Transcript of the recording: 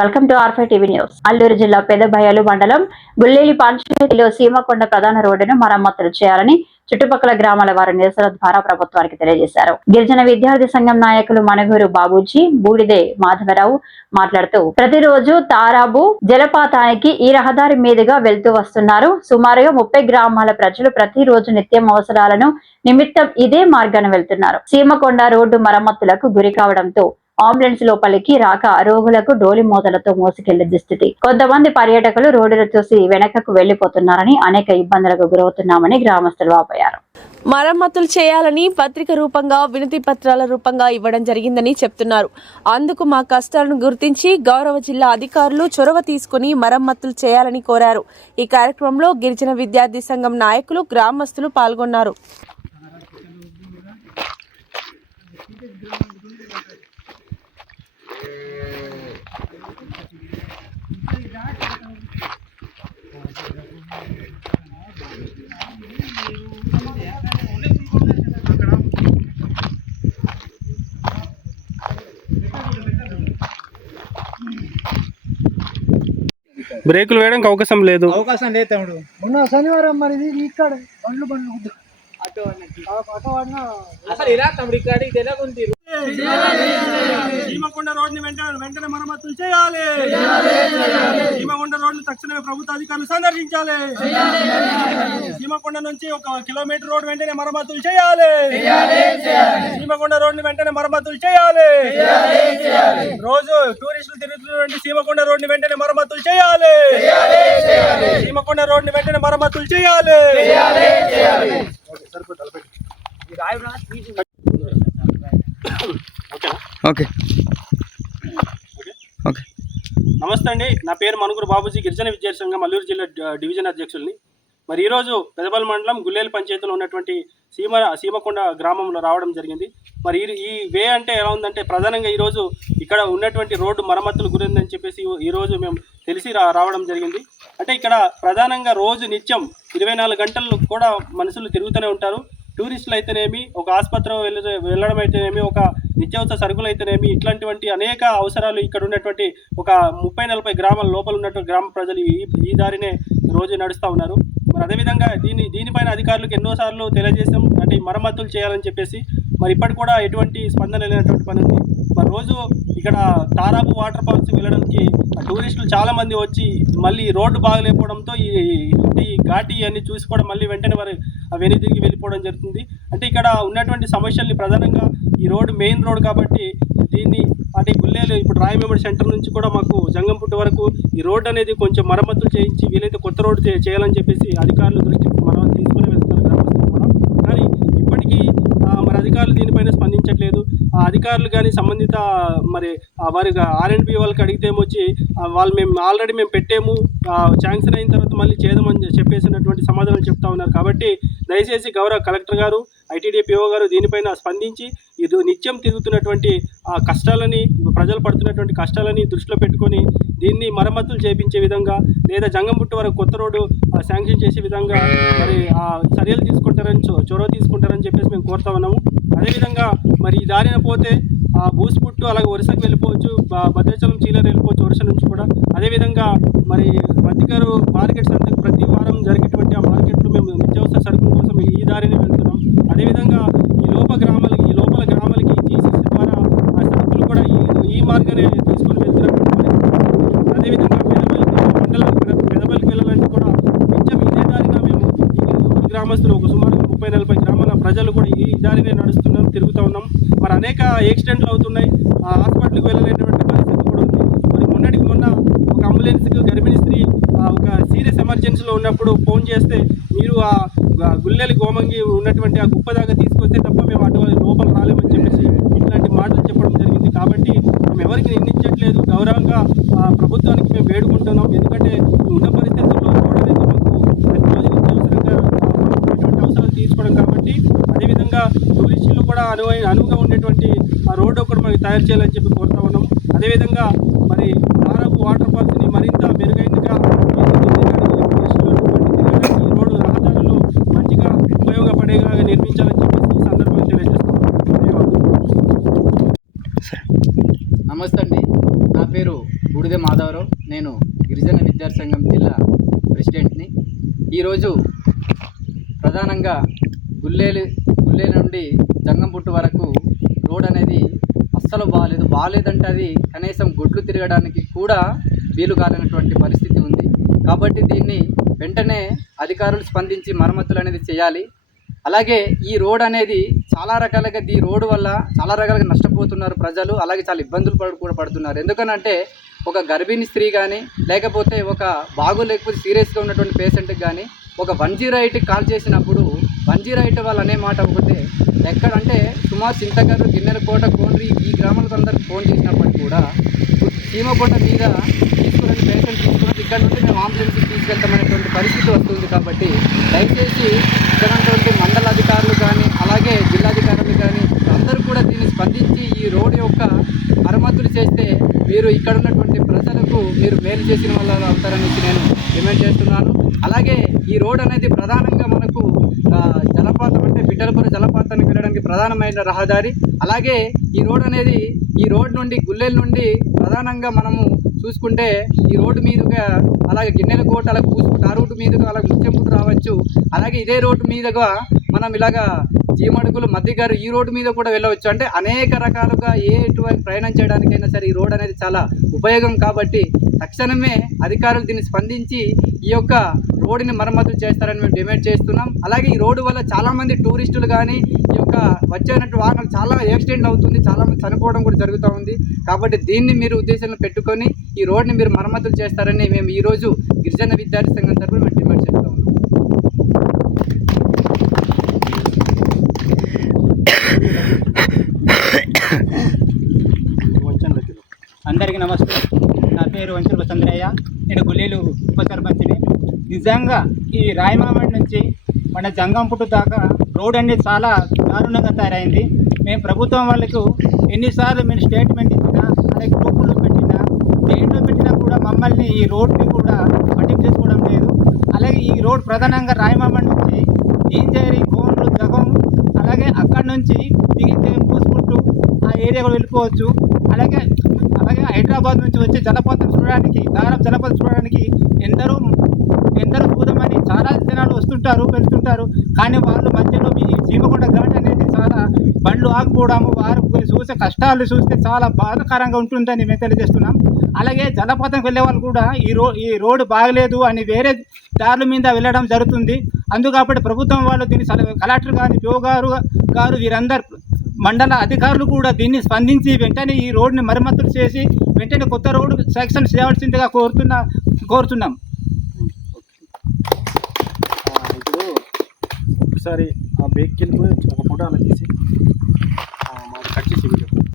Welcome to ఆర్5 TV news. Alluri జిల్లా పెదబయలు మండలం గుల్లేలి పంచాయతీలో సీమకొండ ప్రధాన రోడ్డును మరమ్మతులు చేయాలని చుట్టుపక్కల గ్రామాల వారు నిరసన ద్వారా ప్రభుత్వానికి తెలియజేశారు. గిరిజన విద్యార్థి సంఘం నాయకులు మనగూరు బాబూజీ, బూడిదే మాధవరావు మాట్లాడుతూ ప్రతిరోజు తారాబు జలపాతానికి ఈ రహదారి మీదుగా వెళ్తూ వస్తున్నారు. సుమారుగా 30 గ్రామాల ప్రజలు ప్రతిరోజు నిత్యం అవసరాలను నిమిత్తం ఇదే మార్గాన్ని వెళ్తున్నారు. సీమకొండ రోడ్డు మరమ్మతులకు గురి కావడంతో అంబులెన్స్ లోపలికి రాక రోగులకు డోలి మోతలతో మోసుకెళ్లే దుస్థితి. కొంతమంది పర్యాటకులు రోడ్డును చూసి వెనకకు వెళ్లిపోతున్నారని, అనేక ఇబ్బందులకు గురవుతున్నామని గ్రామస్తులు వాపోయారు. మరమ్మతులు చేయాలని పత్రిక రూపంగా, వినతి పత్రాల రూపంగా ఇవ్వడం జరిగిందని చెప్తున్నారు. అందుకు మా కష్టాలను గుర్తించి గౌరవ జిల్లా అధికారులు చొరవ తీసుకుని మరమ్మతులు చేయాలని కోరారు. ఈ కార్యక్రమంలో గిరిజన విద్యార్థి సంఘం నాయకులు, గ్రామస్తులు పాల్గొన్నారు. బ్రేకులు వేయడానికి అవకాశం లేదు తమ్ముడు. మొన్న శనివారం మరి ఇక్కడ బండ్లు సీమకొండ రోడ్ని వెంటనే మరమ్మతులు చేయాలి. సీమకొండ రోడ్లు తక్షణమే ప్రభుత్వ అధికారులు సందర్శించాలి. సీమకొండ నుంచి 1 కిలోమీటర్ రోడ్డు వెంటనే మరమ్మతులు చేయాలి. సీమకొండ రోడ్ని వెంటనే మరమ్మతులు చేయాలి. రోజు టూరిస్టులు తిరుగుతున్నటువంటి సీమకొండ రోడ్ని వెంటనే మరమ్మతులు చేయాలి. సీమకొండ రోడ్ని వెంటనే మరమ్మతులు చేయాలి. నమస్తే అండి, నా పేరు మనగూరు బాబూజీ, గిరిజన విద్యార్థి సంఘం అల్లూరు జిల్లా డివిజన్ అధ్యక్షుల్ని. మరి ఈరోజు పెదబల్ మండలం గుల్లేలి పంచాయతీలో ఉన్నటువంటి సీమకొండ గ్రామంలో రావడం జరిగింది. మరి ఈ వే అంటే ఎలా ఉందంటే, ప్రధానంగా ఈరోజు ఇక్కడ ఉన్నటువంటి రోడ్డు మరమ్మతులు గురిందని చెప్పేసి ఈరోజు మేము తెలిసి రావడం జరిగింది. అంటే ఇక్కడ ప్రధానంగా రోజు నిత్యం 24 గంటలు కూడా మనుషులు తిరుగుతూనే ఉంటారు. టూరిస్టులు అయితేనేమి, ఒక ఆసుపత్రి వెళ్ళడం అయితేనేమి, ఒక నిత్యావసర సరుకులు అయితేనేమి, ఇట్లాంటివంటి అనేక అవసరాలు ఇక్కడ ఉన్నటువంటి ఒక 30-40 గ్రామాల లోపల ఉన్నటువంటి గ్రామ ప్రజలు ఈ దారినే రోజు నడుస్తూ ఉన్నారు. మరి అదేవిధంగా దీనిపైన అధికారులకు ఎన్నోసార్లు తెలియజేసాం, అంటే మరమ్మతులు చేయాలని చెప్పేసి. మరి ఇప్పటికి కూడా ఎటువంటి స్పందన లేనటువంటి పని ఉంది. మరి రోజు ఇక్కడ తారాపు వాటర్ ఫాల్స్ వెళ్ళడానికి టూరిస్టులు చాలామంది వచ్చి మళ్ళీ రోడ్డు బాగలేకపోవడంతో ఈ ఘాటి అన్ని చూసి కూడా మళ్ళీ వెంటనే వారు వెనుదిరిగి వెళ్ళిపోవడం జరుగుతుంది. అంటే ఇక్కడ ఉన్నటువంటి సమస్యల్ని ప్రధానంగా ఈ రోడ్డు మెయిన్ రోడ్ కాబట్టి దీన్ని అంటే గుల్లేలు ఇప్పుడు రాయమేమడి సెంటర్ నుంచి కూడా మాకు జంగంపుట్టు వరకు ఈ రోడ్డు అనేది కొంచెం మరమ్మతులు చేయించి వీలైతే కొత్త రోడ్డు చేయాలని చెప్పేసి అధికారుల దృష్టికి మనం తీసుకుని వెళ్తున్నారు గ్రామస్తులు కూడా. కానీ ఇప్పటికీ మరి అధికారులు దీనిపైన స్పందించట్లేదు. ఆ అధికారులు కానీ సంబంధిత మరి వారికి R&B వాళ్ళకి అడిగితే వచ్చి వాళ్ళు మేము ఆల్రెడీ పెట్టాము, శాంక్షన్ అయిన తర్వాత మళ్ళీ చేద్దామని చెప్పేసినటువంటి సమాధానం చెప్తా ఉన్నారు. కాబట్టి దయచేసి గౌరవ కలెక్టర్ గారు, ITD PO గారు దీనిపైన స్పందించి ఇది నిత్యం తిరుగుతున్నటువంటి కష్టాలని, ప్రజలు పడుతున్నటువంటి కష్టాలని దృష్టిలో పెట్టుకొని దీన్ని మరమ్మతులు చేయించే విధంగా, లేదా జంగంపుట్టు వరకు కొత్త రోడ్డు శాంక్షన్ చేసే విధంగా మరి చర్యలు తీసుకుంటారని, చొరవ తీసుకుంటారని చెప్పేసి మేము కోరుతా ఉన్నాము. అదేవిధంగా మరి ఈ దారిన పోతే బూస్పుట్టు అలాగే వరుసకు వెళ్ళిపోవచ్చు, భద్రాచలం చీలర్ వెళ్ళిపోవచ్చు వరుస నుంచి కూడా. అదేవిధంగా మరి పత్తికారు మార్కెట్స్ అంతా ప్రతి వారం జరిగేటువంటి ఆ మార్కెట్లు మేము నిత్యావసర సరుకుల కోసం ఈ దారిని వెళ్తున్నాం. అదేవిధంగా ఈ లోపల గ్రామాలకి GCC ద్వారా ఆ సరుకులు కూడా ఈ మార్గాన్ని తీసుకొని వెళ్తున్నటువంటి పరిస్థితి. అదేవిధంగా పెదబల్కి వెళ్ళాలంటే కూడా నిత్యం ఇదే దారిగా మేము ఈ గ్రామస్తులు ఒక సుమారు 30-40 గ్రామాల ప్రజలు కూడా ఈ దారినే నడుస్తున్నాం, తిరుగుతూ ఉన్నాం. మరి అనేక యాక్సిడెంట్లు అవుతున్నాయి, హాస్పిటల్కి వెళ్ళలేనటువంటి పరిస్థితి కూడా ఉంది. మరి మొన్న ఒక అంబులెన్స్కి గర్భిణీ స్త్రీ ఒక సీరియస్ ఎమర్జెన్సీలో ఉన్నప్పుడు ఫోన్ చేస్తే మీరు ఆ గుల్లేలి గోమంగి ఉన్నటువంటి ఆ గుప్ప దాకా తీసుకొస్తే తప్ప మేము అటువంటి లోపల రాలేమని చెప్పేసి ఇట్లాంటి మాటలు చెప్పడం జరిగింది. కాబట్టి మేము ఎవరికి నిందించట్లేదు, గౌరవంగా ప్రభుత్వానికి మేము వేడుకుంటున్నాం. ఎందుకంటే ఉన్న పరిస్థితుల్లో రోడ్ అనేది మాకు ప్రతిరోజు నిత్యావసరంగా ఉన్నటువంటి అవసరాలు తీర్చుకోవడం కాబట్టి. అదేవిధంగా టూరిస్టులు కూడా అనువుగా ఉండేటువంటి ఆ రోడ్డు ఒకటి మనకి తయారు చేయాలని చెప్పి కోరుతా ఉన్నాము. అదేవిధంగా మరి తారాపు వాటర్ ఫాల్స్ని మరింత మెరుగైనగా ఈ రోడ్డు రహదారులు మంచిగా ఉపయోగపడేగా నిర్మించాలని చెప్పేసి ఈ సందర్భంగా తెలియజేస్తున్నాం. నమస్తే అండి, నా పేరు బూడిద మాధవరావు. నేను గిరిజన విద్యార్థి సంఘం జిల్లా ప్రెసిడెంట్ని. ఈరోజు ప్రధానంగా గుల్లేలు నుండి జంగంపుట్టు వరకు రోడ్ అనేది అస్సలు బాగాలేదంటే అది కనీసం గుడ్లు తిరగడానికి కూడా వీలు కాలేనటువంటి పరిస్థితి ఉంది. కాబట్టి దీన్ని వెంటనే అధికారులు స్పందించి మరమ్మతులు అనేది చేయాలి. అలాగే ఈ రోడ్ అనేది చాలా రకాలుగా ఈ రోడ్డు వల్ల చాలా రకాలుగా నష్టపోతున్నారు ప్రజలు. అలాగే చాలా ఇబ్బందులు కూడా పడుతున్నారు. ఎందుకనంటే ఒక గర్భిణీ స్త్రీ కానీ లేకపోతే ఒక లేకపోతే సీరియస్గా ఉన్నటువంటి పేషెంట్కి కానీ ఒక 108కి కాల్ చేసినప్పుడు 108 వాళ్ళు అనే మాట ఒకటే, ఎక్కడంటే సుమారు చింతగారు, గిన్నెలకోట, కోండ్రి ఈ గ్రామాలకు అందరికి ఫోన్ చేసినప్పటికీ కూడా సీమకొండ మీద తీసుకుని పేషెంట్ తీసుకుని ఇక్కడ నుండి మేము అంబులెన్స్కి తీసుకెళ్తామనేటువంటి పరిస్థితి వస్తుంది. కాబట్టి దయచేసి ఇక్కడ ఉన్నటువంటి మండల అధికారులు కానీ అలాగే జిల్లాధికారులు కానీ అందరూ కూడా దీన్ని స్పందించి ఈ రోడ్డు యొక్క మరమ్మతులు చేస్తే మీరు ఇక్కడ ఉన్నటువంటి ప్రజలకు మీరు మేలు చేసిన వాళ్ళు అవుతారని నేను డిమాండ్ చేస్తున్నాను. అలాగే ఈ రోడ్ అనేది ప్రధానంగా మనకు జలపాతం అంటే బిడ్డలపుర జలపాతానికి వెళ్ళడానికి ప్రధానమైన రహదారి. అలాగే ఈ రోడ్ అనేది ఈ రోడ్ నుండి గుల్లేల నుండి ప్రధానంగా మనము చూసుకుంటే ఈ రోడ్డు మీదుగా అలాగే గిన్నెలకోట అలా పూసుకుంటే ఆ రోడ్డు మీదుగా అలా ముత్యంపుట్టు రావచ్చు. అలాగే ఇదే రోడ్డు మీదుగా మనం ఇలాగా జీమడుగులు మధ్యగారు ఈ రోడ్డు మీద కూడా వెళ్ళవచ్చు. అంటే అనేక రకాలుగా ఎటువంటి ప్రయాణం చేయడానికైనా సరే ఈ రోడ్ అనేది చాలా ఉపయోగం. కాబట్టి తక్షణమే అధికారులు దీన్ని స్పందించి ఈ యొక్క రోడ్డుని మరమ్మతులు చేస్తారని మేము డిమాండ్ చేస్తున్నాం. అలాగే ఈ రోడ్డు వల్ల చాలామంది టూరిస్టులు కానీ ఈ యొక్క వచ్చేటువంటి వాహనాలు చాలా యాక్సిడెంట్ అవుతుంది, చాలామంది చనిపోవడం కూడా జరుగుతూ ఉంది. కాబట్టి దీన్ని మీరు ఉద్దేశంలో పెట్టుకొని ఈ రోడ్ని మీరు మరమ్మతులు చేస్తారని మేము ఈరోజు గిరిజన విద్యార్థి సంఘం తరఫున మేము డిమాండ్ చేస్తూ ఉన్నాం. అందరికీ నమస్కారం. నా పేరు వంచూరు చంద్రయ్య. నేను గుల్లేలు ఉప సర్పంచ్ని. నిజంగా ఈ రాయమామడి నుంచి మన జంగంపుట్టు దాకా రోడ్ అనేది చాలా దారుణంగా తయారైంది. మేము ప్రభుత్వం వాళ్ళకు ఎన్నిసార్లు మేము స్టేట్మెంట్ ఇచ్చినా అలాగే గ్రూపుల్లో పెట్టినా దేంట్లో పెట్టినా కూడా మమ్మల్ని ఈ రోడ్ని కూడా పట్టింపు చేసుకోవడం లేదు. అలాగే ఈ రోడ్ ప్రధానంగా రాయమామడి నుంచి ఇంజరీ కోన్లు జగం అలాగే అక్కడి నుంచి దిగితే పూసుకుంటూ ఆ ఏరియా కూడా వెళ్ళిపోవచ్చు. అలాగే హైదరాబాద్ నుంచి వచ్చే జలపాతం చూడడానికి దాదాపు జలపాతం చూడడానికి ఎందరో దూరమని చాలా జనాలు వస్తుంటారు వెళ్తుంటారు. కానీ వాళ్ళు మధ్యలో ఈ చీమకొండ ఘాట్ అనేది చాలా బండ్లు ఆగిపోవడము వారు చూసే కష్టాలు చూస్తే చాలా బాధాకరంగా ఉంటుందని మేము తెలియజేస్తున్నాం. అలాగే జలపాతంకి వెళ్ళే వాళ్ళు కూడా ఈ రోడ్డు బాగలేదు అని వేరే దారుల మీద వెళ్ళడం జరుగుతుంది. అందుకని ప్రభుత్వం వాళ్ళు దీన్ని కలెక్టర్ కానీ పిఓ గారు వీరందరూ మండల అధికారులు కూడా దీన్ని స్పందించి వెంటనే ఈ రోడ్ని మరమ్మతులు చేసి వెంటనే కొత్త రోడ్డు సెక్షన్ చేయవలసిందిగా కోరుతున్నాం. ఇప్పుడు ఒకసారి ఆ వెహికల్ ఒక ఫోటో అలా తీసి